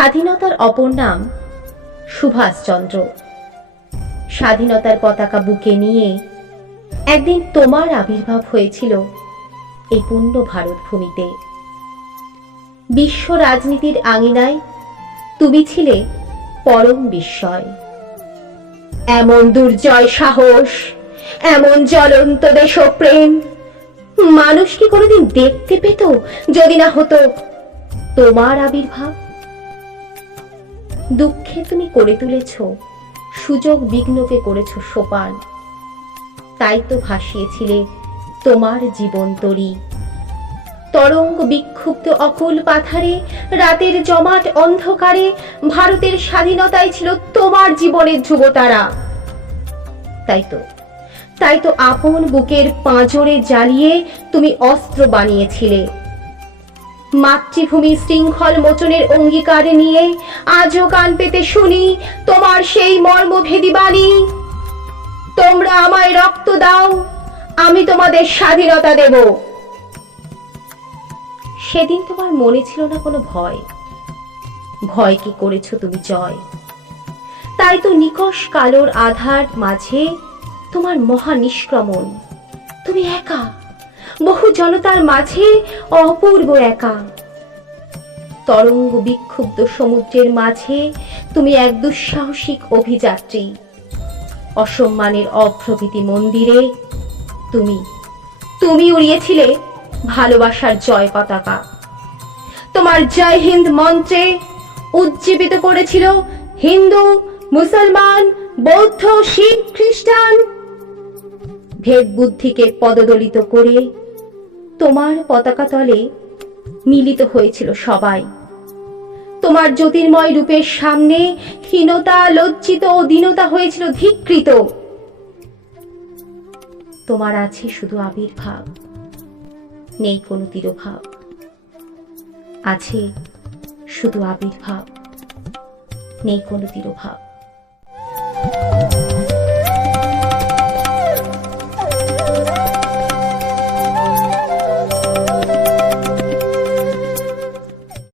স্বাধীনতার অপর নাম সুভাষচন্দ্র। স্বাধীনতার পতাকা বুকে নিয়ে একদিন তোমার আবির্ভাব হয়েছিল এই পূর্ণ ভারত ভূমিতে। বিশ্ব রাজনীতির আঙিনায় তুমি ছিলে পরম বিস্ময়। এমন দুর্জয় সাহস, এমন জ্বলন্ত দেশপ্রেম মানুষ কি কোনোদিন দেখতে পেত যদি না হতো তোমার আবির্ভাব? দুঃখে তুমি করে তুলেছ সুযোগ বিঘ্নকে করেছ সোপান। তাই তো ভাসিয়েছিলে তোমার জীবন তরী। তরঙ্গ বিক্ষুব্ধ অকুল পাথারে, রাতের জমাট অন্ধকারে ভারতের স্বাধীনতাই ছিল তোমার জীবনের ধ্রুবতারা। তাই তো আপন বুকের পাঁজরে জ্বালিয়ে তুমি অস্ত্র বানিয়েছিলে। মাতৃভূমি শৃঙ্খল মোচনের অঙ্গীকার নিয়ে আজও কান পেতে শুনি তোমার সেই মর্মভেদী বাণী, তোমরা আমায় রক্ত দাও, আমি তোমাদের স্বাধীনতা দেব। সেদিন তোমার মনে ছিল না কোনো ভয়। ভয় কি করেছো তুমি জয়। তাই তো নিকষ কালোর আধার মাঝে তোমার মহা নিষ্ক্রমণ। তুমি একা, বহু জনতার মাঝে অপূর্ব একা। তরঙ্গ বিক্ষুব্ধ সমুদ্রের মাঝে তুমি এক দুঃসাহসিক অভিযাত্রী। অসম্মানের অপ্রভৃতি মন্দিরে তুমি উড়িয়েছিলে ভালোবাসার জয় পতাকা। তোমার জয় হিন্দ মন্ত্রে উজ্জীবিত করেছিল হিন্দু, মুসলমান, বৌদ্ধ, শিখ, খ্রিস্টান। ভেদ বুদ্ধিকে পদদলিত করে তোমার পতাকা তলে মিলিত হয়েছিল সবাই। তোমার জ্যোতির্ময় রূপের সামনে হীনতা, লজ্জিত ও দীনতা হয়েছিল ধিক্কৃত। তোমার আছে শুধু আবির্ভাব, নেই কোনো তিরোভাব। আছে শুধু আবির্ভাব, নেই কোনো তিরোভাব।